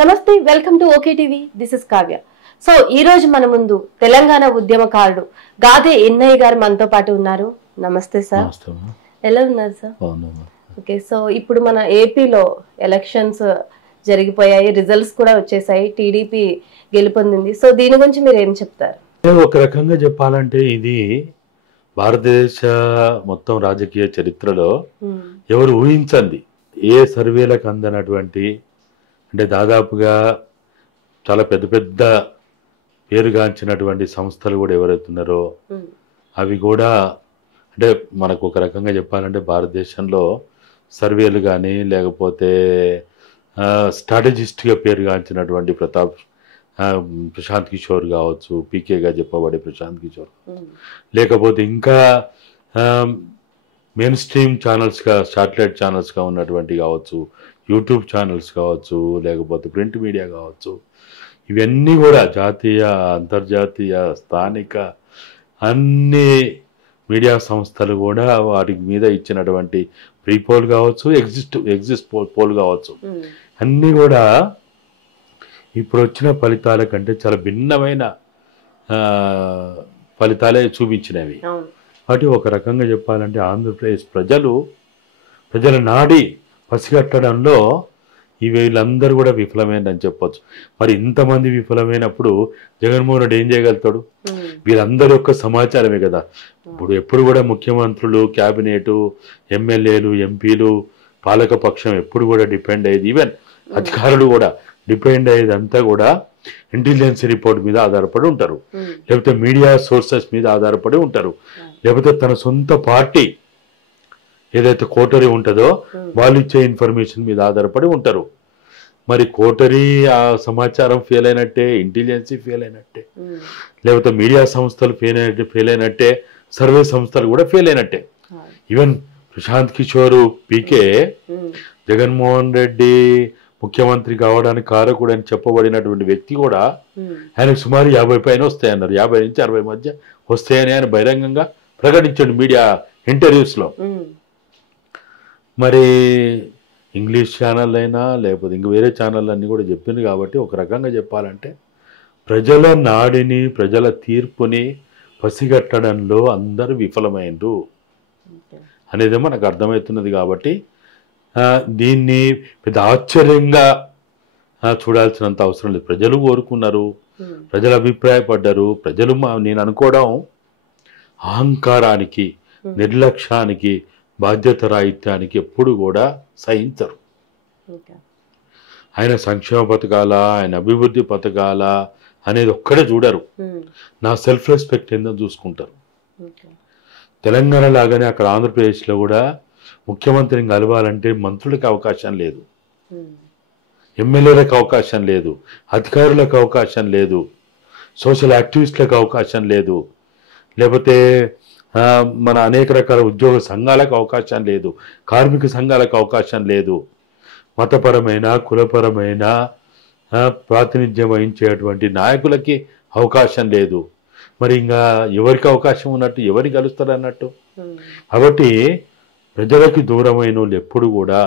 నమస్తే, welcome to okay TV. This is Kavya. So ఈ రోజు మన ముందు తెలంగాణ ఉద్యమకారుడు గాదే ఎన్నయ్య గారు మనతో పాటు ఉన్నారు. నమస్తే సార్, ఎలా ఉన్నారు సార్? ఓకే, సో ఇప్పుడు మన ఏపీలో ఎలక్షన్స్ జరిగిపోయాయి, రిజల్ట్స్ కూడా వచ్చేసాయి, టీడీపీ గెలుపొందింది. సో దీని గురించి మీరు ఏం చెప్తారు? ఒక రకంగా చెప్పాలంటే ఇది భారతదేశ మొత్తం రాజకీయ చరిత్రలో ఎవరు ఊహించండి, ఏ సర్వేలకు అందనటువంటి, అంటే దాదాపుగా చాలా పెద్ద పెద్ద పేరుగాంచినటువంటి సంస్థలు కూడా ఎవరైతున్నారో అవి కూడా, అంటే మనకు ఒక రకంగా చెప్పాలంటే భారతదేశంలో సర్వేలు కానీ లేకపోతే స్ట్రాటజిస్ట్గా పేరుగాంచినటువంటి ప్రశాంత్ కిషోర్ కావచ్చు, పీకేగా చెప్పబడే ప్రశాంత్ కిషోర్, లేకపోతే ఇంకా మెయిన్ స్ట్రీమ్ ఛానల్స్గా, శాటిలైట్ ఛానల్స్గా ఉన్నటువంటి కావచ్చు, యూట్యూబ్ ఛానల్స్ కావచ్చు, లేకపోతే ప్రింట్ మీడియా కావచ్చు, ఇవన్నీ కూడా జాతీయ, అంతర్జాతీయ, స్థానిక అన్ని మీడియా సంస్థలు కూడా వాటి మీద ఇచ్చినటువంటి ప్రీ పోల్ కావచ్చు, ఎగ్జిస్ట్ పోల్ కావచ్చు, అన్నీ కూడా ఇప్పుడు వచ్చిన ఫలితాల కంటే చాలా భిన్నమైన ఫలితాలే చూపించినవి. వాటి ఒక రకంగా చెప్పాలంటే ఆంధ్రప్రదేశ్ ప్రజల నాడి పసిగట్టడంలో వీళ్ళందరూ కూడా విఫలమైందని చెప్పొచ్చు. మరి ఇంతమంది విఫలమైనప్పుడు జగన్మోహన్ రెడ్డి ఏం చేయగలుగుతాడు? వీళ్ళందరి యొక్క సమాచారమే కదా. ఇప్పుడు ఎప్పుడు కూడా ముఖ్యమంత్రులు, క్యాబినెట్, ఎమ్మెల్యేలు, ఎంపీలు, పాలక పక్షం ఎప్పుడు కూడా డిపెండ్ అయ్యేది, ఈవెన్ అధికారులు కూడా డిపెండ్ అయ్యేది అంతా కూడా ఇంటెలిజెన్స్ రిపోర్ట్ మీద ఆధారపడి ఉంటారు, లేకపోతే మీడియా సోర్సెస్ మీద ఆధారపడి ఉంటారు, లేకపోతే తన సొంత పార్టీ ఏదైతే కోటరీ ఉంటుందో వాళ్ళు ఇచ్చే ఇన్ఫర్మేషన్ మీద ఆధారపడి ఉంటారు. మరి కోటరీ ఆ సమాచారం ఫెయిల్ అయినట్టే, ఇంటెలిజెన్సీ ఫెయిల్ అయినట్టే, లేకపోతే మీడియా సంస్థలు ఫెయిల్ అయినట్టే, సర్వే సంస్థలు కూడా ఫెయిల్ అయినట్టే. ఈవెన్ ప్రశాంత్ కిషోర్, పీకే జగన్మోహన్ రెడ్డి ముఖ్యమంత్రి కావడానికి కారకుడు అని చెప్పబడినటువంటి వ్యక్తి కూడా ఆయనకు సుమారు 50 పైన వస్తాయన్నారు, 50 నుంచి 60 మధ్య వస్తాయని ఆయన బహిరంగంగా ప్రకటించాడు మీడియా ఇంటర్వ్యూస్లో. మరి ఇంగ్లీష్ ఛానల్ అయినా లేకపోతే ఇంక వేరే ఛానల్ అన్నీ కూడా చెప్పింది. కాబట్టి ఒక రకంగా చెప్పాలంటే ప్రజల నాడిని, ప్రజల తీర్పుని పసిగట్టడంలో అందరూ విఫలమైండ్రు అనేది మనకు అర్థమవుతున్నది. కాబట్టి దీన్ని పెద్ద ఆశ్చర్యంగా చూడాల్సినంత అవసరం లేదు. ప్రజలు కోరుకున్నారు, ప్రజలు అభిప్రాయపడ్డారు. ప్రజలు నేను అనుకోవడం అహంకారానికి, నిర్లక్ష్యానికి, బాధ్యత రాహిత్యానికి ఎప్పుడు కూడా సహించరు. ఆయన సంక్షేమ పథకాల, ఆయన అభివృద్ధి పథకాల అనేది ఒక్కడే చూడరు, నా సెల్ఫ్ రెస్పెక్ట్ ఏందో చూసుకుంటారు. తెలంగాణ లాగానే అక్కడ ఆంధ్రప్రదేశ్లో కూడా ముఖ్యమంత్రిని కలవాలంటే మంత్రులకు అవకాశం లేదు, ఎమ్మెల్యేలకు అవకాశం లేదు, అధికారులకు అవకాశం లేదు, సోషల్ యాక్టివిస్టులకు అవకాశం లేదు, లేకపోతే మన అనేక రకాల ఉద్యోగ సంఘాలకు అవకాశం లేదు, కార్మిక సంఘాలకు అవకాశం లేదు, మతపరమైన, కులపరమైన ప్రాతినిధ్యం వహించేటువంటి నాయకులకి అవకాశం లేదు. మరి ఇంకా ఎవరికి అవకాశం ఉన్నట్టు, ఎవరిని కలుస్తారు అన్నట్టు. కాబట్టి ప్రజలకి దూరమైన వాళ్ళు ఎప్పుడు కూడా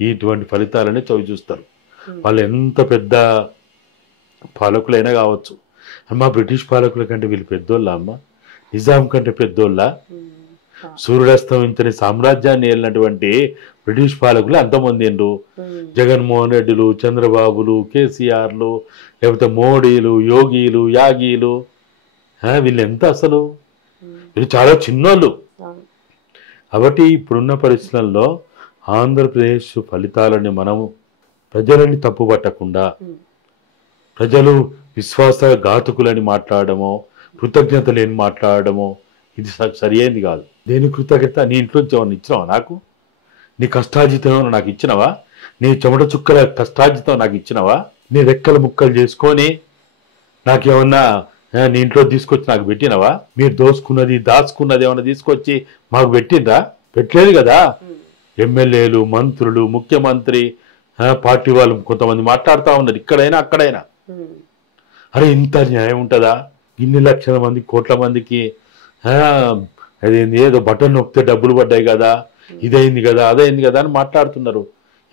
ఇటువంటి ఫలితాలని చవి చూస్తారు. వాళ్ళు ఎంత పెద్ద పాలకులైనా కావచ్చు. అమ్మ బ్రిటిష్ పాలకుల కంటే వీళ్ళు పెద్దోళ్ళ, అమ్మ నిజాం కంటే పెద్దోళ్ళ, సూర్యాస్తమించని సామ్రాజ్యాన్ని ఏలినటువంటి బ్రిటిష్ పాలకులు అంతమంది ఎండు. జగన్మోహన్ రెడ్డిలు, చంద్రబాబులు, కేసీఆర్లు, లేకపోతే మోడీలు, యోగిలు, యాగీలు, వీళ్ళు ఎంత అసలు, వీళ్ళు చాలా చిన్నోళ్ళు. కాబట్టి ఇప్పుడున్న పరిస్థితుల్లో ఆంధ్రప్రదేశ్ ఫలితాలని మనము ప్రజలని తప్పుపట్టకుండా, ప్రజలు విశ్వాసఘాతకులని మాట్లాడడమో, కృతజ్ఞత లేని మాట్లాడడమో ఇది సరియైంది కాదు. దేని కృతజ్ఞత? నీ ఇంట్లో ఏమన్నా ఇచ్చినావా నాకు? నీ కష్టార్జితం ఏమన్నా నాకు ఇచ్చినవా? నీ చెమట చుక్కల కష్టార్జితం నాకు ఇచ్చినవా? నీ రెక్కల ముక్కలు చేసుకొని నాకేమన్నా నీ ఇంట్లో తీసుకొచ్చి నాకు పెట్టినవా? మీరు దోసుకున్నది, దాచుకున్నది ఏమన్నా తీసుకొచ్చి మాకు పెట్టిందా? పెట్టలేదు కదా. ఎమ్మెల్యేలు, మంత్రులు, ముఖ్యమంత్రి, పార్టీ వాళ్ళు కొంతమంది మాట్లాడుతూ ఉన్నారు ఇక్కడైనా అక్కడైనా. అరే ఇంత న్యాయం ఉంటుందా? ఇన్ని లక్షల మంది, కోట్ల మందికి అది ఏదో బటన్ నొక్కితే డబ్బులు పడ్డాయి కదా, ఇదైంది కదా, అదైంది కదా అని మాట్లాడుతున్నారు.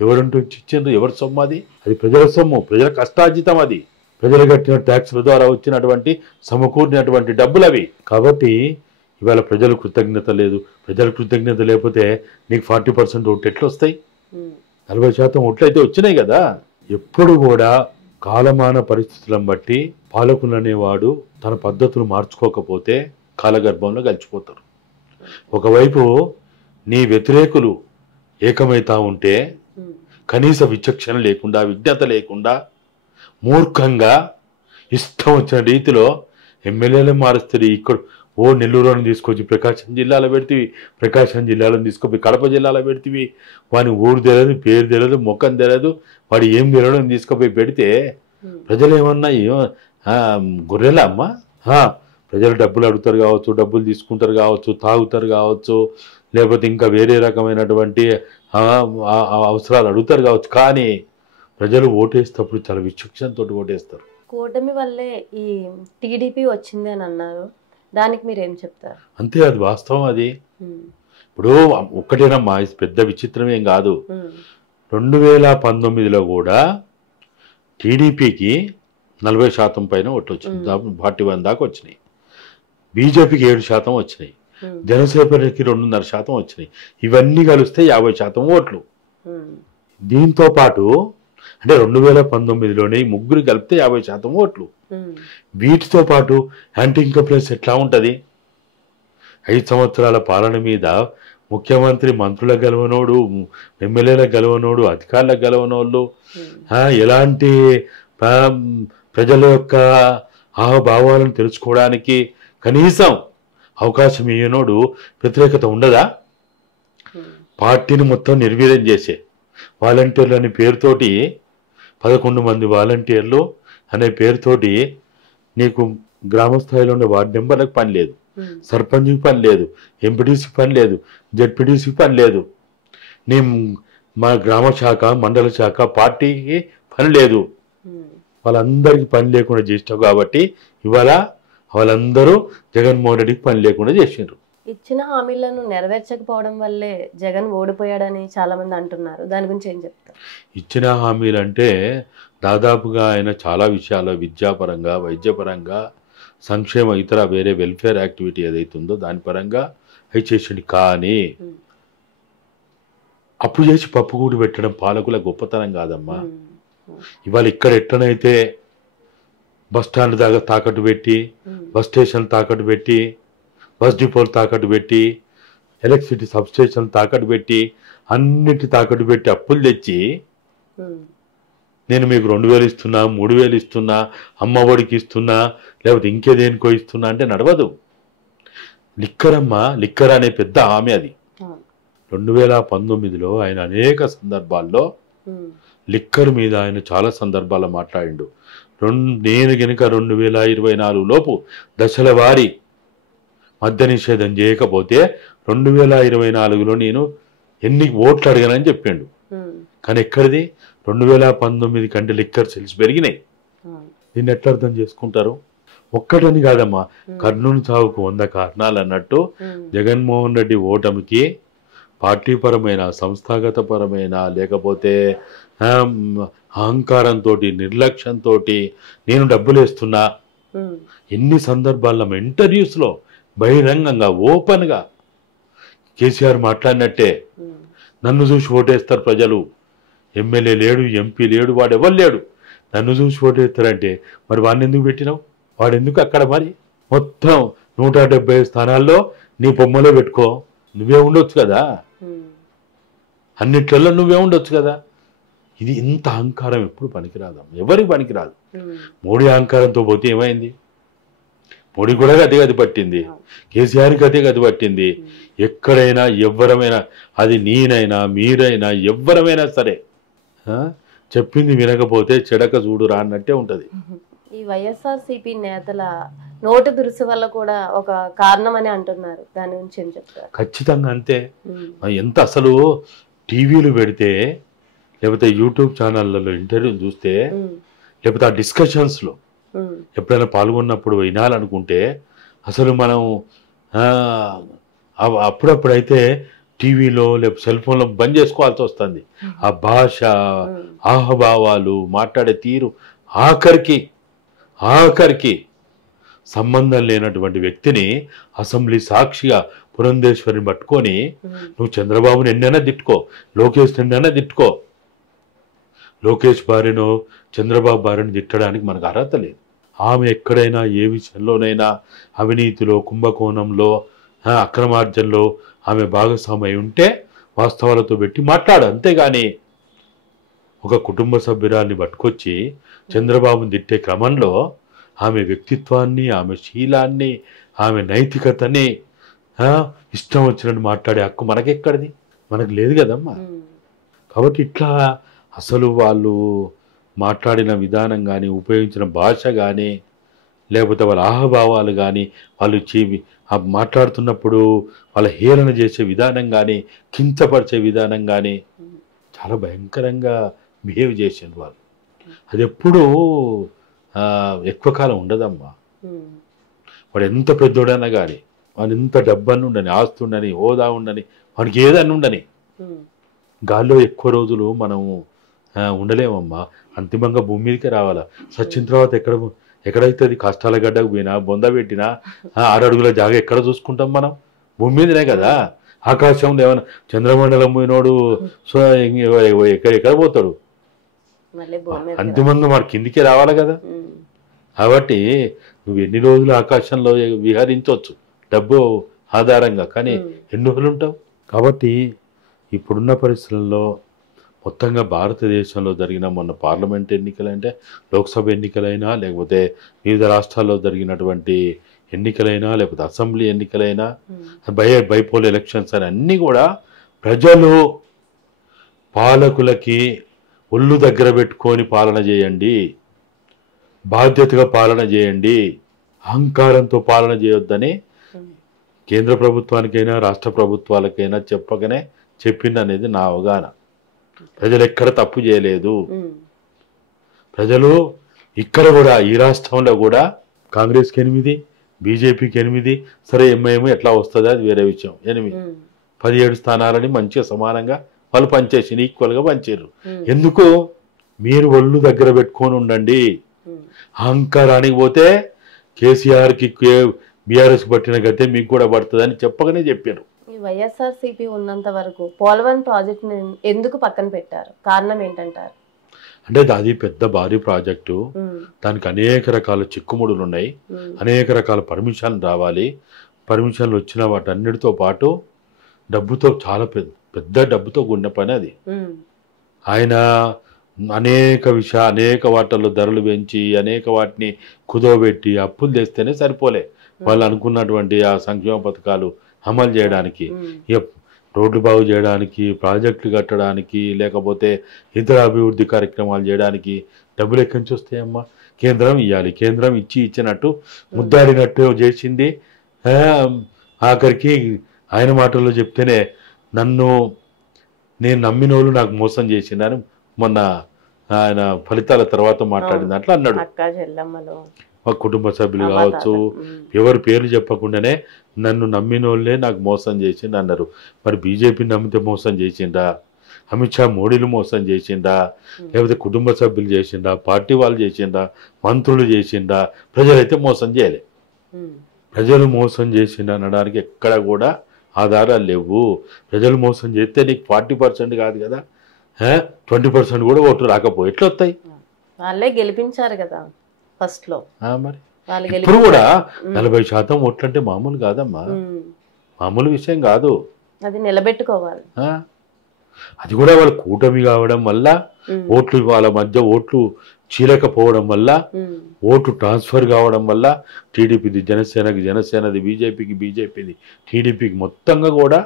ఎవరంటూ ఇచ్చిండ్రు? ఎవరి సొమ్ము అది? అది ప్రజల సొమ్ము, ప్రజల కష్టార్జితం, అది ప్రజలు కట్టిన ట్యాక్సుల ద్వారా వచ్చినటువంటి సమకూరినటువంటి డబ్బులు అవి. కాబట్టి ఇవాళ ప్రజలు కృతజ్ఞత లేదు. ప్రజల కృతజ్ఞత లేకపోతే నీకు 40% ఓట్లు ఎట్లు వస్తాయి? 40% ఓట్లు అయితే వచ్చినాయి కదా. ఎప్పుడు కూడా కాలమాన పరిస్థితులను బట్టి పాలకులు అనేవాడు తన పద్ధతులు మార్చుకోకపోతే కాలగర్భంలో కలిసిపోతారు. ఒకవైపు నీ వ్యతిరేకులు ఏకమైతా ఉంటే కనీస విచక్షణ లేకుండా, విజ్ఞత లేకుండా, మూర్ఖంగా ఇష్టం వచ్చిన రీతిలో ఎమ్మెల్యేలు మారుస్తుంది. ఇక్కడ నెల్లూరుని తీసుకొచ్చి ప్రకాశం జిల్లాలో పెడితివి, ప్రకాశం జిల్లాలో తీసుకొచ్చి కడప జిల్లాలో పెడితివి. వాని ఊరు తెలియదు, పేరు తెలియదు, ముఖం తెలియదు, వాడు ఏం తెలియదు తీసుకుపోయి పెడితే ప్రజలు ఏమన్నా గొర్రెలా అమ్మా? ప్రజలు డబ్బులు అడుగుతారు కావచ్చు, డబ్బులు తీసుకుంటారు కావచ్చు, తాగుతారు కావచ్చు, లేకపోతే ఇంకా వేరే రకమైనటువంటి అవసరాలు అడుగుతారు కావచ్చు. కానీ ప్రజలు ఓటేసేటప్పుడు చాలా విచక్షణతో ఓటేస్తారు. కూటమి వల్లే ఈ టీడీపీ వచ్చింది అని అన్నారు, దానికి మీరు ఏం చెప్తారు? అంతే, అది వాస్తవం. అది ఇప్పుడు ఒక్కటేనమ్మా, పెద్ద విచిత్రం ఏం కాదు. 2019లో కూడా టీడీపీకి 40% పైన ఓట్లు వచ్చింది, 41 దాకా వచ్చినాయి. బీజేపీకి 7% వచ్చినాయి, జనసేనకి 2.5% వచ్చినాయి. ఇవన్నీ కలిస్తే 50% ఓట్లు. దీంతో పాటు అంటే 2019లోనే ఈ ముగ్గురు కలిపితే 50% ఓట్లు. వీటితో పాటు యాంటీ ఇన్కంప్లెన్స్ ఎట్లా ఉంటుంది? 5 సంవత్సరాల పాలన మీద ముఖ్యమంత్రి మంత్రులకు గెలవనోడు, ఎమ్మెల్యేలకు గెలవనోడు, అధికారులకు గెలవనోళ్ళు, ఎలాంటి ప్రజల యొక్క హావభావాలను తెలుసుకోవడానికి కనీసం అవకాశం ఇయ్యనోడు వ్యతిరేకత ఉండదా? పార్టీని మొత్తం నిర్వీర్యం చేసే వాలంటీర్లు అనే పేరుతోటి 11 మంది వాలంటీర్లు అనే పేరుతోటి నీకు గ్రామ స్థాయిలో ఉండే వార్డు మెంబర్లకు పని లేదు, సర్పంచ్కి పని లేదు, ఎంపీటీసీకి పని లేదు, జెడ్పీటీసీకి పని లేదు, నీ మా గ్రామ శాఖ, మండల శాఖ, పార్టీకి పని లేదు. వాళ్ళందరికీ పని లేకుండా చేసినావు కాబట్టి ఇవాళ వాళ్ళందరూ జగన్మోహన్ రెడ్డికి పని లేకుండా చేసిండ్రు. ఇచ్చిన హామీలను నెరవేర్చకపోవడం వల్లే జగన్ ఓడిపోయాడని చాలా మంది అంటున్నారు, దాని గురించి ఏం చెప్తారు? ఇచ్చిన హామీలు అంటే దాదాపుగా ఆయన చాలా విషయాల్లో విద్యాపరంగా, వైద్యపరంగా, సంక్షేమ ఇతర వేరే వెల్ఫేర్ యాక్టివిటీ ఏదైతుందో దాని పరంగా అవి చేసిండు. కానీ అప్పు చేసి పప్పు కూడి పెట్టడం పాలకుల గొప్పతనం కాదమ్మా. ఇవాళ ఇక్కడ ఎట్లనైతే బస్ స్టాండ్ దాకా తాకట్టు పెట్టి, బస్ స్టేషన్ తాకట్టు పెట్టి, బస్ డిపోలు తాకట్టు పెట్టి, ఎలక్ట్రిసిటీ సబ్స్టేషన్ తాకట్టు పెట్టి, అన్నిటి తాకట్టు పెట్టి అప్పులు తెచ్చి నేను మీకు 2,000 ఇస్తున్నా, 3,000 ఇస్తున్నా, అమ్మఒడికి ఇస్తున్నా, లేకపోతే ఇంకేదేనికో ఇస్తున్నా అంటే నడవదు. లిక్కర్ అనే పెద్ద హామీ అది. 2019లో ఆయన అనేక సందర్భాల్లో లిక్కర్ మీద ఆయన చాలా సందర్భాల్లో మాట్లాడిండు. నేను కనుక 2024 లోపు దశల వారీ మద్య నిషేధం చేయకపోతే 2024లో నేను ఎన్ని ఓట్లు అడిగానని చెప్పిండు. కానీ ఎక్కడిది? 2019 కంటే లిక్కర్ సేల్స్ పెరిగినాయి. దీన్ని ఎట్లా అర్థం చేసుకుంటారు? ఒక్కటని కాదమ్మా, కర్నూలు చావుకు 100 కారణాలు అన్నట్టు జగన్మోహన్ రెడ్డి ఓటమికి పార్టీ పరమైన, సంస్థాగత పరమైన, లేకపోతే అహంకారంతో, నిర్లక్ష్యంతో నేను డబ్బులు వేస్తున్నా, ఎన్ని సందర్భాల్లో ఇంటర్వ్యూస్లో బహిరంగంగా ఓపెన్గా కేసీఆర్ మాట్లాడినట్టే నన్ను చూసి ఓటేస్తారు ప్రజలు, ఎమ్మెల్యే లేడు, ఎంపీ లేడు, వాడు ఎవరు లేడు, నన్ను చూసి ఓటేస్తారంటే మరి వాడిని ఎందుకు పెట్టినావు? వాడెందుకు అక్కడ? మరి మొత్తం 170 స్థానాల్లో నీ బొమ్మలో పెట్టుకో, నువ్వే ఉండొచ్చు కదా, అన్నిట్లలో నువ్వే ఉండొచ్చు కదా. ఇది ఇంత అహంకారం ఎప్పుడు పనికిరాదు, ఎవరికి పనికిరాదు. మోడీ అహంకారంతో పోతే ఏమైంది? మోడీ కూడా గది పట్టింది, కేసీఆర్కి గది పట్టింది. ఎక్కడైనా ఎవ్వరమైనా, అది నేనైనా మీరైనా ఎవ్వరమైనా సరే చెప్పింది వినకపోతే చెడక చూడురా అన్నట్టే ఉంటది. ఈ వైఎస్ఆర్సీపీ నేతల నోటు దురుసు వల్ల కూడా ఒక కారణం అని అంటున్నారు, దాని గురించి ఏం చెప్తారు? ఖచ్చితంగా అంతే. ఎంత అసలు టీవీలు పెడితే, లేకపోతే యూట్యూబ్ ఛానళ్లలో ఇంటర్వ్యూలు చూస్తే, లేకపోతే ఆ డిస్కషన్స్లో ఎప్పుడైనా పాల్గొన్నప్పుడు వినాలనుకుంటే అసలు మనం అప్పుడప్పుడైతే టీవీలో లేకపోతే సెల్ ఫోన్లో బంద్ చేసుకోవాల్సి వస్తుంది. ఆ భాష, ఆహభావాలు, మాట్లాడే తీరు, ఆఖరికి సంబంధం లేనటువంటి వ్యక్తిని అసెంబ్లీ సాక్షిగా పురంధేశ్వరిని పట్టుకొని నువ్వు చంద్రబాబుని ఎన్నైనా తిట్టుకో, లోకేష్ ఎన్నైనా తిట్టుకో, లోకేష్ భార్యను చంద్రబాబు భార్యను తిట్టడానికి మనకు అర్హత లేదు. ఆమె ఎక్కడైనా ఏ విషయంలోనైనా అవినీతిలో, కుంభకోణంలో, అక్రమార్జనలో ఆమె భాగస్వామి ఉంటే వాస్తవాలతో పెట్టి మాట్లాడు. అంతేగాని ఒక కుటుంబ సభ్యురాల్ని పట్టుకొచ్చి చంద్రబాబుని తిట్టే క్రమంలో ఆమె వ్యక్తిత్వాన్ని, ఆమె శీలాన్ని, ఆమె నైతికతని ఇష్టం వచ్చినట్టు మాట్లాడే హక్కు మనకెక్కడిది? మనకు లేదు కదమ్మా. కాబట్టి ఇట్లా అసలు వాళ్ళు మాట్లాడిన విధానం కానీ, ఉపయోగించిన భాష కానీ, లేకపోతే వాళ్ళ ఆహభావాలు కానీ, వాళ్ళు మాట్లాడుతున్నప్పుడు వాళ్ళ హేళన చేసే విధానం కానీ, కించపరిచే విధానం కానీ చాలా భయంకరంగా బిహేవ్ చేసిండు వాళ్ళు. అది ఎప్పుడూ ఎక్కువ కాలం ఉండదమ్మా. వాడు ఎంత పెద్దోడైనా కానీ, వాడు ఎంత డబ్బని ఉండని, ఆస్తి ఉండని, హోదా ఉండని, వాడికి ఏదన్నా ఉండని, గాల్లో ఎక్కువ రోజులు మనం ఉండలేమమ్మా. అంతిమంగా భూమి మీదకే రావాలా. సచ్చిన తర్వాత ఎక్కడైతుంది? కష్టాల గడ్డకు పోయినా, బొంద పెట్టినా 6 అడుగుల జాగా ఎక్కడ చూసుకుంటాం మనం? భూమి మీదనే కదా. ఆకాశంలో ఏమైనా చంద్రమండలం పోయినోడు ఎక్కడ పోతాడు? అంతిమంగా వాడు కిందికే రావాలి కదా. కాబట్టి నువ్వు ఎన్ని రోజులు ఆకాశంలో విహరించవచ్చు డబ్బు ఆధారంగా, కానీ ఎన్ని రోజులు ఉంటావు? కాబట్టి ఇప్పుడున్న పరిస్థితుల్లో మొత్తంగా భారతదేశంలో జరిగిన మొన్న పార్లమెంట్ ఎన్నికలంటే, లోక్సభ ఎన్నికలైనా, లేకపోతే వివిధ రాష్ట్రాల్లో జరిగినటువంటి ఎన్నికలైనా, లేకపోతే అసెంబ్లీ ఎన్నికలైనా, బైపోల్ ఎలక్షన్స్ అని అన్నీ కూడా ప్రజలు పాలకులకి ఒళ్ళు దగ్గర పెట్టుకొని పాలన చేయండి, బాధ్యతగా పాలన చేయండి, అహంకారంతో పాలన చేయొద్దని కేంద్ర ప్రభుత్వానికైనా రాష్ట్ర ప్రభుత్వాలకైనా చెప్పింది అనేది నా అవగాహన. ప్రజలు ఎక్కడ తప్పు చేయలేదు. ప్రజలు ఇక్కడ కూడా, ఈ రాష్ట్రంలో కూడా కాంగ్రెస్కి 8, బీజేపీకి 8, సరే ఎంఐఎం ఎట్లా వస్తుంది అది వేరే విషయం. 17 స్థానాలని మంచిగా సమానంగా వాళ్ళు పనిచేసి ఈక్వల్గా పనిచేయరు. ఎందుకు? మీరు ఒళ్ళు దగ్గర పెట్టుకొని ఉండండి. అహంకారానికి పోతే కేసీఆర్కి బీఆర్ఎస్ పట్టిన గతే మీకు కూడా పడుతుందని చెప్పగానే చెప్పారు. వైఎస్ఆర్సీపీ ఉన్నంత వరకు పోలవరం ప్రాజెక్ట్ ఎందుకు పక్కన పెట్టారు? కారణం ఏంటంటారు? అంటే అది పెద్ద భారీ ప్రాజెక్టు, దానికి అనేక రకాల చిక్కుముడులు ఉన్నాయి, అనేక రకాల పర్మిషన్లు రావాలి. పర్మిషన్లు వచ్చిన వాటన్నిటితో పాటు డబ్బుతో, చాలా పెద్ద డబ్బుతో కూడిన పని అది. ఆయన అనేక వాటిల్లో ధరలు పెంచి, అనేక వాటిని కుదవబెట్టి అప్పులు తెస్తేనే సరిపోలే వాళ్ళు అనుకున్నటువంటి ఆ సంక్షేమ పథకాలు అమలు చేయడానికి. ఇక రోడ్లు బాగు చేయడానికి, ప్రాజెక్టులు కట్టడానికి, లేకపోతే ఇతర అభివృద్ధి కార్యక్రమాలు చేయడానికి డబ్బులు ఎక్కడి నుంచి వస్తాయమ్మా? కేంద్రం ఇవ్వాలి. కేంద్రం ఇచ్చినట్టు ముద్దాడినట్టు చేసింది. ఆఖరికి ఆయన మాటల్లో చెప్తేనే నేను నమ్మిన వాళ్ళు నాకు మోసం చేసిందని మొన్న ఆయన ఫలితాల తర్వాత మాట్లాడిన దాంట్లో అన్నాడు. మా కుటుంబ సభ్యులు కావచ్చు, ఎవరి పేర్లు చెప్పకుండానే నన్ను నమ్మిన వాళ్ళే నాకు మోసం చేసిండు అన్నారు. మరి బీజేపీని నమ్మితే మోసం చేసిండా? అమిత్ షా మోడీలు మోసం చేసిండా? లేకపోతే కుటుంబ సభ్యులు చేసిండా? పార్టీ వాళ్ళు చేసిండా? మంత్రులు చేసిండా? ప్రజలైతే మోసం చేయలే. ప్రజలు మోసం చేసిండా అనడానికి ఎక్కడ కూడా ఆధారాలు లేవు. ప్రజలు మోసం చేస్తే నీకు 40% కాదు కదా, 20% కూడా ఓట్లు రాకపోయి ఎట్లా వస్తాయి? వాళ్ళే గెలిపించారు కదా ఫస్ట్ లో. మరి ఇప్పుడు కూడా 40% ఓట్లు అంటే మామూలు కాదమ్మా, మామూలు విషయం కాదు. అది నిలబెట్టుకోవాలి. అది కూడా వాళ్ళ కూటమి కావడం వల్ల, ఓట్లు వాళ్ళ మధ్య ఓట్లు చీలకపోవడం వల్ల, ఓటు ట్రాన్స్ఫర్ కావడం వల్ల, టీడీపీది జనసేనకి, జనసేనది బీజేపీకి, బీజేపీది టీడీపీకి, మొత్తంగా కూడా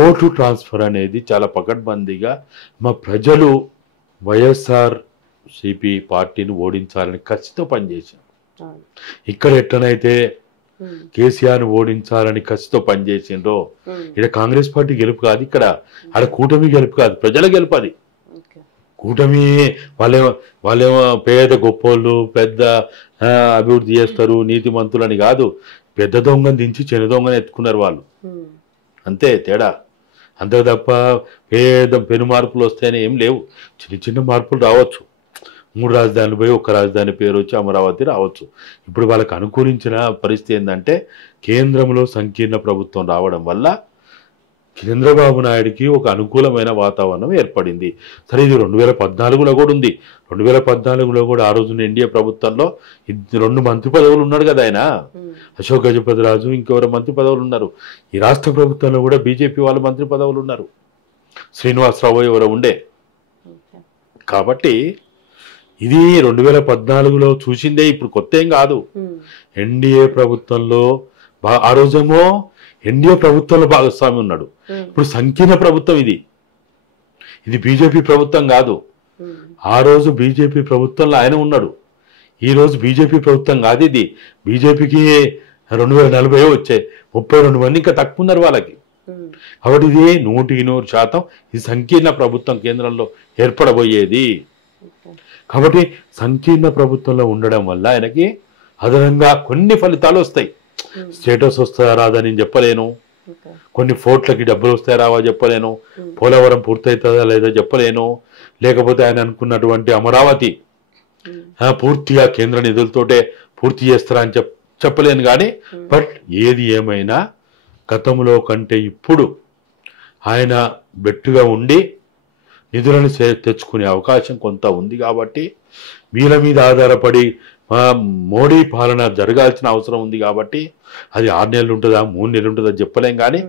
ఓటు ట్రాన్స్ఫర్ అనేది చాలా పకడ్బందీగా మా ప్రజలు వైఎస్ఆర్ సిపి పార్టీని ఓడించాలని కసితో పనిచేశారు. ఇక్కడ ఎట్లనైతే కేసీఆర్ ఓడించాలని కసితో పనిచేసిండ్రో, ఇక్కడ కాంగ్రెస్ పార్టీ గెలుపు కాదు, ఇక్కడ ఆడ కూటమి గెలుపు కాదు, ప్రజల గెలుపు. అది కూటమి వాళ్ళేమో పేద గొప్పోళ్ళు, పెద్ద అభివృద్ధి చేస్తారు, నీతిమంతులని కాదు, పెద్ద దొంగను దించి చిన్న దొంగను ఎత్తుకున్నారు వాళ్ళు. అంతే తేడా. అంతే తప్ప పెను మార్పులు వస్తాయని ఏం లేవు. చిన్న చిన్న మార్పులు రావచ్చు. 3 రాజధానులు పోయి 1 రాజధాని పేరు వచ్చి అమరావతి రావచ్చు. ఇప్పుడు వాళ్ళకి అనుకూలించిన పరిస్థితి ఏంటంటే కేంద్రంలో సంకీర్ణ ప్రభుత్వం రావడం వల్ల చంద్రబాబు నాయుడికి ఒక అనుకూలమైన వాతావరణం ఏర్పడింది. సరే, ఇది 2014లో కూడా ఉంది. 2014లో కూడా ఆ రోజున ఎన్డీఏ ప్రభుత్వంలో 2 మంత్రి పదవులు ఉన్నాడు కదా ఆయన, అశోక్ గజపతి రాజు, ఇంకెవరో మంత్రి పదవులు ఉన్నారు. ఈ రాష్ట్ర ప్రభుత్వంలో కూడా బీజేపీ వాళ్ళు మంత్రి పదవులు ఉన్నారు, శ్రీనివాసరావు ఎవరో ఉండే. కాబట్టి ఇది 2014లో చూసిందే, ఇప్పుడు కొత్త ఏం కాదు. ఎన్డీఏ ప్రభుత్వంలో ఆ రోజేమో ఎన్డీఏ ప్రభుత్వంలో భాగస్వామి ఉన్నాడు. ఇప్పుడు సంకీర్ణ ప్రభుత్వం ఇది బీజేపీ ప్రభుత్వం కాదు. ఆ రోజు బీజేపీ ప్రభుత్వంలో ఆయన ఉన్నాడు, ఈ రోజు బీజేపీ ప్రభుత్వం కాదు. ఇది బీజేపీకి 2040 వచ్చాయి, 32 మంది ఇంకా తక్కువ ఉన్నారు వాళ్ళకి. కాబట్టి ఇది 100% ఇది సంకీర్ణ ప్రభుత్వం కేంద్రంలో ఏర్పడబోయేది. కాబట్టి సంకీర్ణ ప్రభుత్వంలో ఉండడం వల్ల ఆయనకి అదనంగా కొన్ని ఫలితాలు వస్తాయి. స్టేటస్ వస్తాయా రాదని చెప్పలేను, కొన్ని ఫోర్ట్లకి డబ్బులు వస్తాయా రావా చెప్పలేను, పోలవరం పూర్తవుతుందా లేదా చెప్పలేను, లేకపోతే ఆయన అనుకున్నటువంటి అమరావతి పూర్తిగా కేంద్ర నిధులతోటే పూర్తి చేస్తారా అని చెప్పలేను. కానీ బట్ ఏది ఏమైనా గతంలో కంటే ఇప్పుడు ఆయన బెట్టుగా ఉండి నిధులను తెచ్చుకునే అవకాశం కొంత ఉంది. కాబట్టి వీళ్ళ మీద ఆధారపడి మోడీ పాలన జరగాల్సిన అవసరం ఉంది. కాబట్టి అది 6 నెలలు ఉంటుందా 3 నెలలు ఉంటుందా చెప్పలేం. కానీ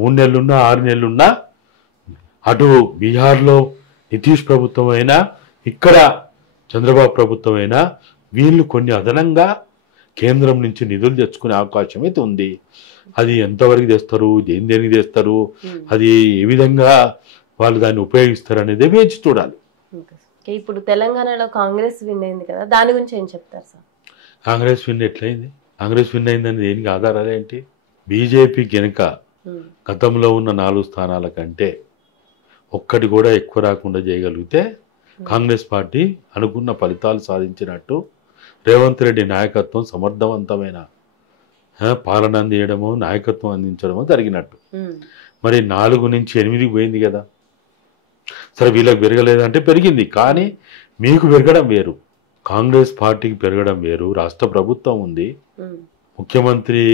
3 నెలలున్నా 6 నెలలున్నా అటు బీహార్లో నితీష్ ప్రభుత్వం అయినా ఇక్కడ చంద్రబాబు ప్రభుత్వం అయినా వీళ్ళు కొన్ని అదనంగా కేంద్రం నుంచి నిధులు తెచ్చుకునే అవకాశం అయితే ఉంది. అది ఎంతవరకు తెస్తారు, దేనికి తెస్తారు, అది ఏ విధంగా వాళ్ళు దాన్ని ఉపయోగిస్తారు అనేది వేచి చూడాలి. ఇప్పుడు తెలంగాణలో కాంగ్రెస్ విన్ అయింది కదా, దాని గురించి ఏం చెప్తారు సార్? కాంగ్రెస్ విన్ ఎట్లయింది? కాంగ్రెస్ విన్ అయిందని దేనికి ఆధారాలు ఏంటి? బీజేపీ గనక గతంలో ఉన్న 4 స్థానాల కంటే ఒక్కటి కూడా ఎక్కువ రాకుండా చేయగలిగితే కాంగ్రెస్ పార్టీ అనుకున్న ఫలితాలు సాధించినట్టు, రేవంత్ రెడ్డి నాయకత్వం సమర్థవంతమైన పాలన అందించడమో నాయకత్వం అందించడమో జరిగినట్టు. మరి 4 నుంచి 8కి పోయింది కదా. సరే, వీళ్ళకి పెరగలేదంటే పెరిగింది, కానీ మీకు పెరగడం వేరు, కాంగ్రెస్ పార్టీకి పెరగడం వేరు. రాష్ట్ర ప్రభుత్వం ఉంది, ముఖ్యమంత్రి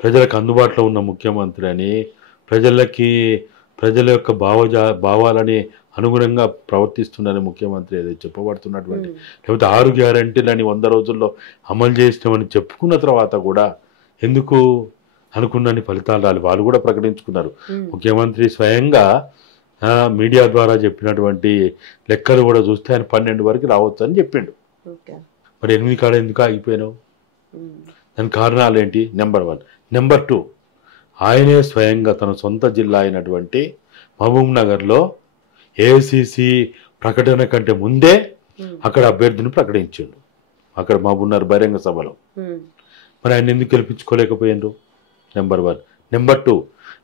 ప్రజలకు అందుబాటులో ఉన్న ముఖ్యమంత్రి అని, ప్రజల యొక్క భావాలని అనుగుణంగా ప్రవర్తిస్తున్నారని ముఖ్యమంత్రి ఏదో చెప్పబడుతున్నటువంటి, లేకపోతే 6 గ్యారెంటీలని 100 రోజుల్లో అమలు చేసినామని చెప్పుకున్న తర్వాత కూడా ఎందుకు అనుకున్నన్ని ఫలితాలు రాలి? వాళ్ళు కూడా ప్రకటించుకున్నారు. ముఖ్యమంత్రి స్వయంగా మీడియా ద్వారా చెప్పినటువంటి లెక్కలు కూడా చూస్తే ఆయన 12 వరకు రావచ్చు అని చెప్పిండు. మరి 8 కాడ ఎందుకు ఆగిపోయినావు? దాని కారణాలు ఏంటి? నెంబర్ 1. నెంబర్ 2, ఆయనే స్వయంగా తన సొంత జిల్లా అయినటువంటి మహబూబ్ నగర్లో ఏఐసిసి ప్రకటన కంటే ముందే అక్కడ అభ్యర్థిని ప్రకటించిండు, అక్కడ మహబూబ్ నగర్ బహిరంగ సభలో. మరి ఆయన ఎందుకు గెలిపించుకోలేకపోయిండ్రు? నెంబర్ 1. నెంబర్ 2,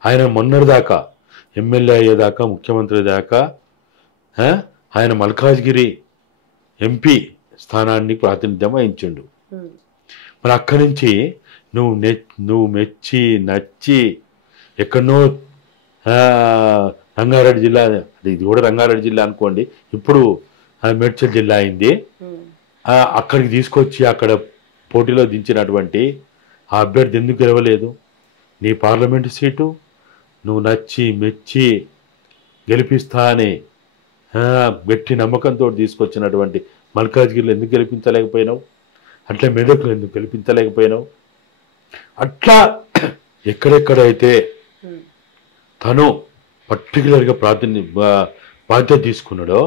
ఆయన మొన్నటిదాకా ఎమ్మెల్యే అయ్యేదాకా, ముఖ్యమంత్రి దాకా ఆయన మల్కాజ్గిరి ఎంపీ స్థానాన్ని ప్రాతినిధ్యం వహించిండు. మరి అక్కడి నుంచి నువ్వు మెచ్చి నచ్చి ఎక్కడనో రంగారెడ్డి జిల్లా, ఇది కూడా రంగారెడ్డి జిల్లా అనుకోండి, ఇప్పుడు మేడ్చల్ జిల్లా అయింది, అక్కడికి తీసుకొచ్చి అక్కడ పోటీలో దించినటువంటి ఆ అభ్యర్థి ఎందుకు గెలవలేదు? నీ పార్లమెంటు సీటు నువ్వు నచ్చి మెచ్చి గెలిపిస్తా అని గట్టి నమ్మకంతో తీసుకొచ్చినటువంటి మల్కాజ్గిరిలో ఎందుకు గెలిపించలేకపోయినావు? అట్లా మెదక్లో ఎందుకు గెలిపించలేకపోయినావు? అట్లా ఎక్కడెక్కడైతే తను పర్టికులర్గా బాధ్యత తీసుకున్నాడో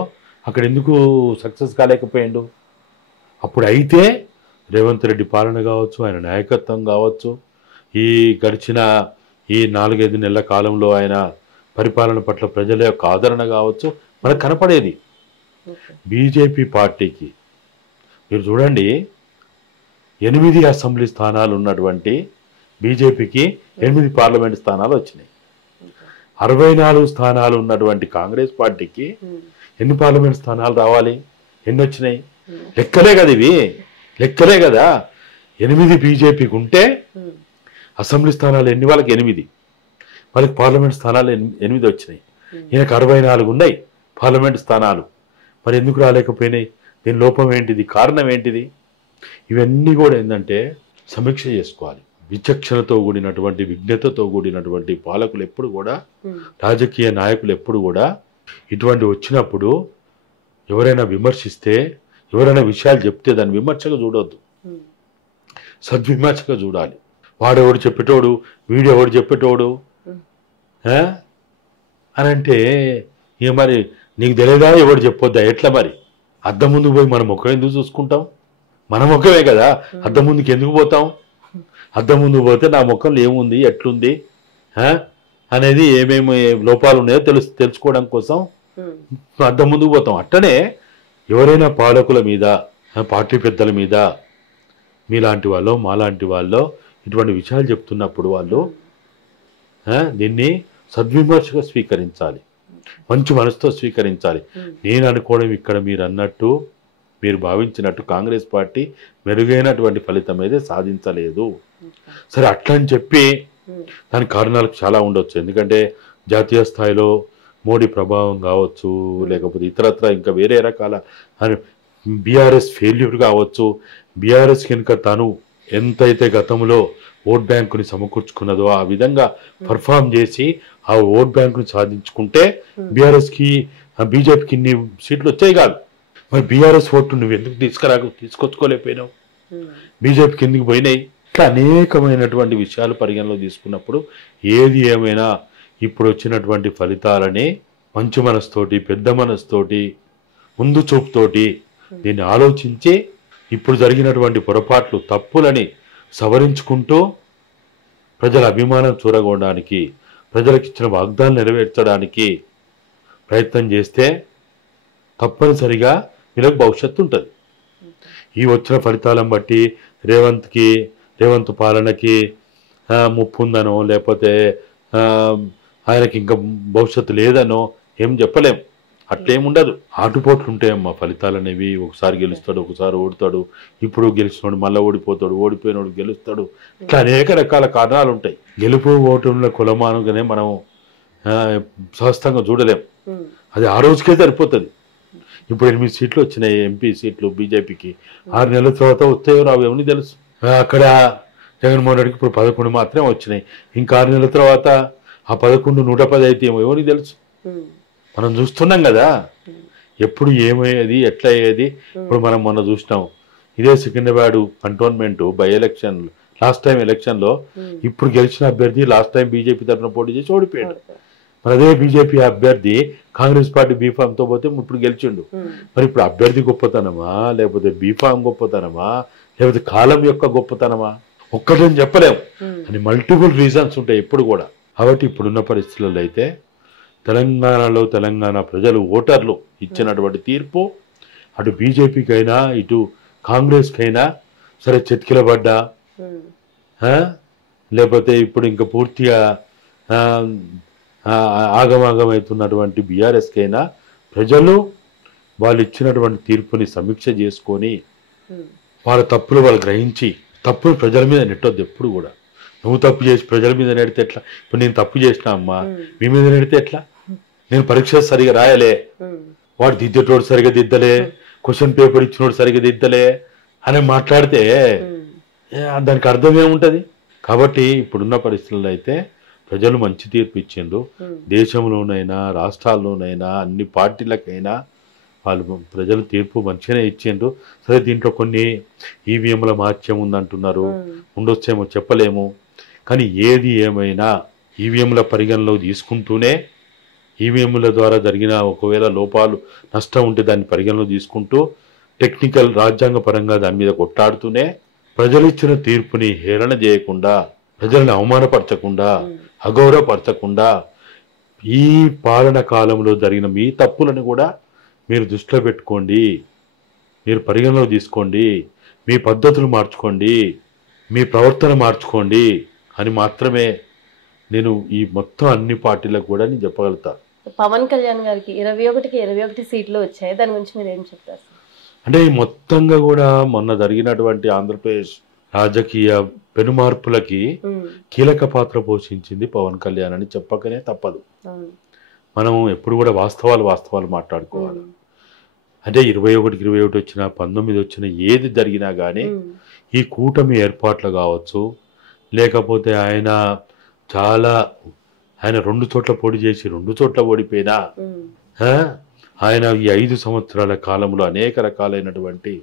అక్కడ ఎందుకు సక్సెస్ కాలేకపోయాడు? అప్పుడు అయితే రేవంత్ రెడ్డి పాలన కావచ్చు, ఆయన నాయకత్వం కావచ్చు, ఈ గడిచిన ఈ 4-5 నెలల కాలంలో ఆయన పరిపాలన పట్ల ప్రజల యొక్క ఆదరణ కావచ్చు మనకు కనపడేది. బీజేపీ పార్టీకి మీరు చూడండి, 8 అసెంబ్లీ స్థానాలు ఉన్నటువంటి బీజేపీకి 8 పార్లమెంట్ స్థానాలు వచ్చినాయి. 64 స్థానాలు ఉన్నటువంటి కాంగ్రెస్ పార్టీకి ఎన్ని పార్లమెంట్ స్థానాలు రావాలి? ఎన్ని వచ్చినాయి? లెక్కలే కదా ఇవి, లెక్కలే కదా. 8 బీజేపీకి ఉంటే అసెంబ్లీ స్థానాలు ఎన్ని? వాళ్ళకి 8. వాళ్ళకి పార్లమెంట్ స్థానాలు 8 వచ్చినాయి, ఈయనకు 64 ఉన్నాయి పార్లమెంట్ స్థానాలు. మరి ఎందుకు రాలేకపోయినాయి? దీని లోపం ఏంటిది? కారణం ఏంటిది? ఇవన్నీ కూడా ఏంటంటే సమీక్ష చేసుకోవాలి. విచక్షణతో కూడినటువంటి, విజ్ఞతతో కూడినటువంటి పాలకులు ఎప్పుడు కూడా, రాజకీయ నాయకులు ఎప్పుడు కూడా ఇటువంటి వచ్చినప్పుడు ఎవరైనా విమర్శిస్తే, ఎవరైనా విషయాలు చెప్తే దాన్ని విమర్శగా చూడొద్దు, సద్విమర్శగా చూడాలి. వాడెవడు చెప్పేటోడు, వీడెవడు చెప్పేటోడు అని అంటే ఇక మరి నీకు తెలియదా ఎవడు చెప్పొద్దా? ఎట్లా మరి? అద్దం ముందుకు పోయి మన ముఖం ఎందుకు చూసుకుంటాం? మన ముఖమే కదా, అద్దం ముందుకు ఎందుకు పోతాం? అద్దం ముందుకు పోతే నా ముఖంలో ఏముంది, ఎట్లుంది అనేది, ఏమేమి లోపాలు ఉన్నాయో తెలుసుకోవడం కోసం అద్దం ముందుకు పోతాం. అట్టనే ఎవరైనా పాలకుల మీద, పార్టీ పెద్దల మీద, మీలాంటి వాళ్ళు మాలాంటి వాళ్ళు ఇటువంటి విషయాలు చెప్తున్నప్పుడు వాళ్ళు దీన్ని సద్విమర్శగా స్వీకరించాలి, మంచి మనసుతో స్వీకరించాలి. నేను అనుకోవడం ఇక్కడ మీరు అన్నట్టు, మీరు భావించినట్టు కాంగ్రెస్ పార్టీ మెరుగైనటువంటి ఫలితం అయితే సాధించలేదు. సరే, అట్లా అని చెప్పి దానికి కారణాలకు చాలా ఉండొచ్చు. ఎందుకంటే జాతీయ స్థాయిలో మోడీ ప్రభావం కావచ్చు, లేకపోతే ఇతరత్ర ఇంకా వేరే రకాల బీఆర్ఎస్ ఫెయిల్యూర్ కావచ్చు. బీఆర్ఎస్ కనుక తను ఎంతైతే గతంలో ఓట్ బ్యాంకుని సమకూర్చుకున్నదో ఆ విధంగా పర్ఫామ్ చేసి ఆ ఓట్ బ్యాంకుని సాధించుకుంటే బీఆర్ఎస్కి, బీజేపీకి ఇన్ని సీట్లు వచ్చాయి కాదు. మరి బీఆర్ఎస్ ఓట్లు నువ్వు ఎందుకు తీసుకొచ్చుకోలేకపోయినావు? బీజేపీకి ఎందుకు పోయినాయి? ఇట్లా అనేకమైనటువంటి విషయాలు పరిగణలో తీసుకున్నప్పుడు ఏది ఏమైనా ఇప్పుడు వచ్చినటువంటి ఫలితాలని మంచి మనసుతోటి, పెద్ద మనసుతోటి, ముందు చూపుతోటి దీన్ని ఆలోచించి ఇప్పుడు జరిగినటువంటి పొరపాట్లు, తప్పులని సవరించుకుంటూ ప్రజల అభిమానం చూరగొనడానికి, ప్రజలకు ఇచ్చిన వాగ్దానాలు నెరవేర్చడానికి ప్రయత్నం చేస్తే తప్పనిసరిగా వీళ్ళకి భవిష్యత్తు ఉంటుంది. ఈ వచ్చిన ఫలితాలను బట్టి రేవంత్ పాలనకి ముప్పు ఉందనో, లేకపోతే ఆయనకి ఇంకా భవిష్యత్తు లేదనో ఏం చెప్పలేం. అట్లేముండదు. ఆటుపోట్లు ఉంటాయమ్మా ఫలితాలు అనేవి. ఒకసారి గెలుస్తాడు, ఒకసారి ఓడుతాడు. ఇప్పుడు గెలిచినోడు మళ్ళీ ఓడిపోతాడు, ఓడిపోయినోడు గెలుస్తాడు. ఇట్లా అనేక రకాల కారణాలు ఉంటాయి. గెలుపు ఓటముల కులమానుగానే మనం స్పష్టంగా చూడలేం. అది ఆ రోజుకే సరిపోతుంది. ఇప్పుడు 8 సీట్లు వచ్చినాయి ఎంపీ సీట్లు బీజేపీకి. 6 నెలల తర్వాత వస్తాయో రావు ఎవరిని తెలుసు. అక్కడ జగన్మోహన్ రెడ్డికి ఇప్పుడు 11 మాత్రమే వచ్చినాయి. ఇంకా 6 నెలల తర్వాత ఆ 11 110 అయితే ఏమో ఎవరికి తెలుసు. మనం చూస్తున్నాం కదా ఎప్పుడు ఏమయ్యేది, ఎట్లా అయ్యేది. ఇప్పుడు మనం మొన్న చూసినాం ఇదే Secunderabad cantonment by election, last time ఎలక్షన్లో ఇప్పుడు గెలిచిన అభ్యర్థి లాస్ట్ టైం బీజేపీ తరఫున పోటీ చేసి ఓడిపోయాడు. మరి అదే బీజేపీ అభ్యర్థి కాంగ్రెస్ పార్టీ బీఫామ్తో పోతే ఇప్పుడు గెలిచిండు. మరి ఇప్పుడు అభ్యర్థి గొప్పతనమా, లేకపోతే బీఫామ్ గొప్పతనమా, లేకపోతే కాలం యొక్క గొప్పతనమా? ఒక్కటని చెప్పలేము. అని మల్టిపుల్ రీజన్స్ ఉంటాయి ఎప్పుడు కూడా. కాబట్టి ఇప్పుడున్న పరిస్థితులలో అయితే తెలంగాణలో తెలంగాణ ప్రజలు, ఓటర్లు ఇచ్చినటువంటి తీర్పు అటు బీజేపీకైనా ఇటు కాంగ్రెస్కైనా సరే చతికిలబడ్డా, లేకపోతే ఇప్పుడు ఇంకా పూర్తిగా ఆగమాగమవుతున్నటువంటి బీఆర్ఎస్కైనా ప్రజలు వాళ్ళు ఇచ్చినటువంటి తీర్పుని సమీక్ష చేసుకొని వాళ్ళ తప్పులు వాళ్ళు గ్రహించి, తప్పులు ప్రజల మీద నెట్టొద్దు ఎప్పుడు కూడా. నువ్వు తప్పు చేసి ప్రజల మీద నెడితే ఎట్లా? ఇప్పుడు నేను తప్పు చేసినా అమ్మా, మీ మీద నెడితే ఎట్లా? నేను పరీక్ష సరిగా రాయలే, వాడు దిద్దేటోడు సరిగా దిద్దలే, క్వశ్చన్ పేపర్ ఇచ్చినోడు సరిగా దిద్దలే అని మాట్లాడితే దానికి అర్థం ఏముంటుంది? కాబట్టి ఇప్పుడున్న పరిస్థితుల్లో అయితే ప్రజలు మంచి తీర్పు ఇచ్చిండ్రు. దేశంలోనైనా రాష్ట్రాల్లోనైనా అన్ని పార్టీలకైనా వాళ్ళు ప్రజలు తీర్పు మంచిగానే ఇచ్చిండ్రు. సరే, దీంట్లో కొన్ని ఈవీఎంల మార్చం ఉందంటున్నారు, ఉండొచ్చేమో చెప్పలేము. కానీ ఏది ఏమైనా ఈవీఎంల పరిగణలో తీసుకుంటూనే, ఈవీఎంల ద్వారా జరిగిన ఒకవేళ లోపాలు, నష్టం ఉంటే దాన్ని పరిగణలో తీసుకుంటూ, టెక్నికల్ రాజ్యాంగ పరంగా దాని మీద కొట్లాడుతూనే ప్రజలు ఇచ్చిన తీర్పుని హేళన చేయకుండా, ప్రజలను అవమానపరచకుండా, అగౌరవపరచకుండా, ఈ పాలన కాలంలో జరిగిన మీ తప్పులను కూడా మీరు దృష్టిలో పెట్టుకోండి, మీరు పరిగణలో తీసుకోండి, మీ పద్ధతులు మార్చుకోండి, మీ ప్రవర్తన మార్చుకోండి అని మాత్రమే నేను ఈ మొత్తం అన్ని పార్టీలకు కూడా నేను చెప్పగలుగుతా. పవన్ కళ్యాణ్ గారికి 21కి 21 సీట్లు వచ్చాయి, దాని గురించి మీరు ఏం చెప్తారు? అంటే మొత్తంగా కూడా మొన్న జరిగినటువంటి ఆంధ్రప్రదేశ్ రాజకీయ పెనుమార్పులకి కీలక పాత్ర పోషించింది పవన్ కళ్యాణ్ అని చెప్పకనే తప్పదు. మనం ఎప్పుడు కూడా వాస్తవాలు మాట్లాడుకోవాలి. అంటే 21 వచ్చినా 19 వచ్చినా ఏది జరిగినా కానీ ఈ కూటమి ఏర్పాట్లు కావచ్చు, లేకపోతే ఆయన 2 చోట్ల పోటీ చేసి 2 చోట్ల ఓడిపోయినా ఆయన ఈ 5 సంవత్సరాల కాలంలో అనేక రకాలైనటువంటి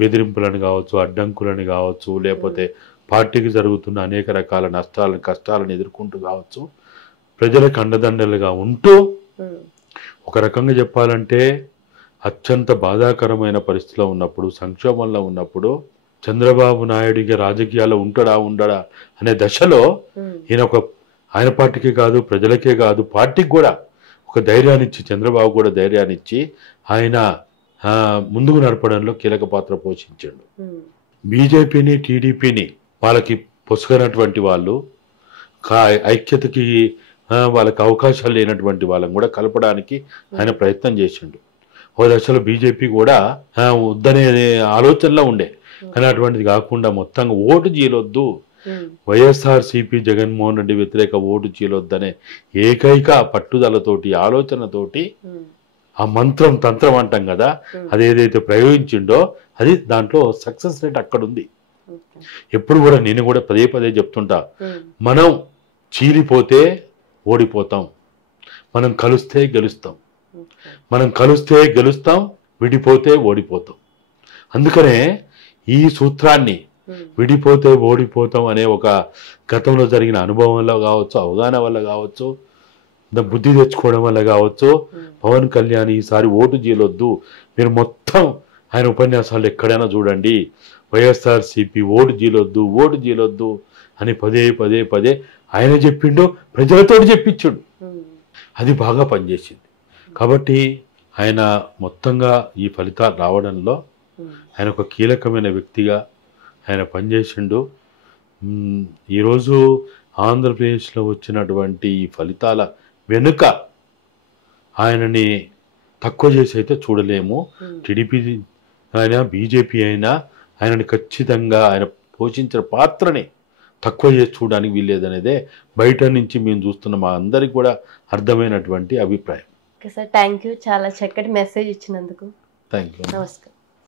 బెదిరింపులను కావచ్చు, అడ్డంకులను కావచ్చు, లేకపోతే పార్టీకి జరుగుతున్న అనేక రకాల నష్టాలను కష్టాలను ఎదుర్కొంటూ కావచ్చు, ప్రజలకు అండదండలుగా ఉంటూ ఒక రకంగా చెప్పాలంటే అత్యంత బాధాకరమైన పరిస్థితిలో ఉన్నప్పుడు, సంక్షోభంలో ఉన్నప్పుడు చంద్రబాబు నాయుడికి రాజకీయాల్లో ఉండడా అనే దశలో ఈయన ఆయన పార్టీకే కాదు, ప్రజలకే కాదు, పార్టీకి కూడా ఒక ధైర్యాన్ని ఇచ్చి, చంద్రబాబు కూడా ధైర్యాన్ని ఇచ్చి ఆయన ముందుకు నడపడంలో కీలక పాత్ర పోషించాడు. బీజేపీని టీడీపీని వాళ్ళకి పొసగనటువంటి వాళ్ళు, ఐక్యతకి వాళ్ళకి అవకాశాలు లేనటువంటి వాళ్ళని కూడా కలపడానికి ఆయన ప్రయత్నం చేసిండు. ఓ దశలో బీజేపీ కూడా వద్దనే ఆలోచనలో ఉండే, కానీ అటువంటిది కాకుండా మొత్తంగా ఓటు చీలొద్దు, వైఎస్ఆర్సీపీ జగన్మోహన్ రెడ్డి వ్యతిరేక ఓటు చీలొద్దనే ఏకైక పట్టుదలతోటి ఆలోచనతోటి ఆ తంత్రం అంటాం కదా, అదేదైతే ప్రయోగించిండో అది దాంట్లో సక్సెస్ రేట్ అక్కడ ఉంది. ఎప్పుడు కూడా నేను కూడా పదే చెప్తుంటా, మనం చీలిపోతే ఓడిపోతాం, మనం కలిస్తే గెలుస్తాం, విడిపోతే ఓడిపోతాం. అందుకనే ఈ సూత్రాన్ని విడిపోతే ఓడిపోతాం అనే ఒక గతంలో జరిగిన అనుభవంలో కావచ్చు, అవగాహన వల్ల కావచ్చు, బుద్ధి తెచ్చుకోవడం వల్ల కావచ్చు, పవన్ కళ్యాణ్ ఈసారి ఓటు చీలొద్దు, మీరు మొత్తం ఆయన ఉపన్యాసాలు ఎక్కడైనా చూడండి, వైఎస్ఆర్సీపీ ఓటు చీలొద్దు అని పదే ఆయన చెప్పిండు, ప్రజలతోటి చెప్పించుడు. అది బాగా పనిచేసింది. కాబట్టి ఆయన మొత్తంగా ఈ ఫలితాలు రావడంలో ఆయన ఒక కీలకమైన వ్యక్తిగా ఆయన పనిచేసిండు. ఈరోజు ఆంధ్రప్రదేశ్లో వచ్చినటువంటి ఈ ఫలితాల వెనుక ఆయనని తక్కువ చేసి అయితే చూడలేము. టీడీపీ అయినా బీజేపీ అయినా ఆయనని ఖచ్చితంగా ఆయన పోషించిన పాత్రని తక్కువ చేసి చూడడానికి వీల్లేదనేదే బయట నుంచి మేము చూస్తున్న మా అందరికి కూడా అర్థమైనటువంటి అభిప్రాయం. Okay sir, thank you. చాలా చక్కటి మెసేజ్ ఇచ్చినందుకు. Thank you. నమస్కారం.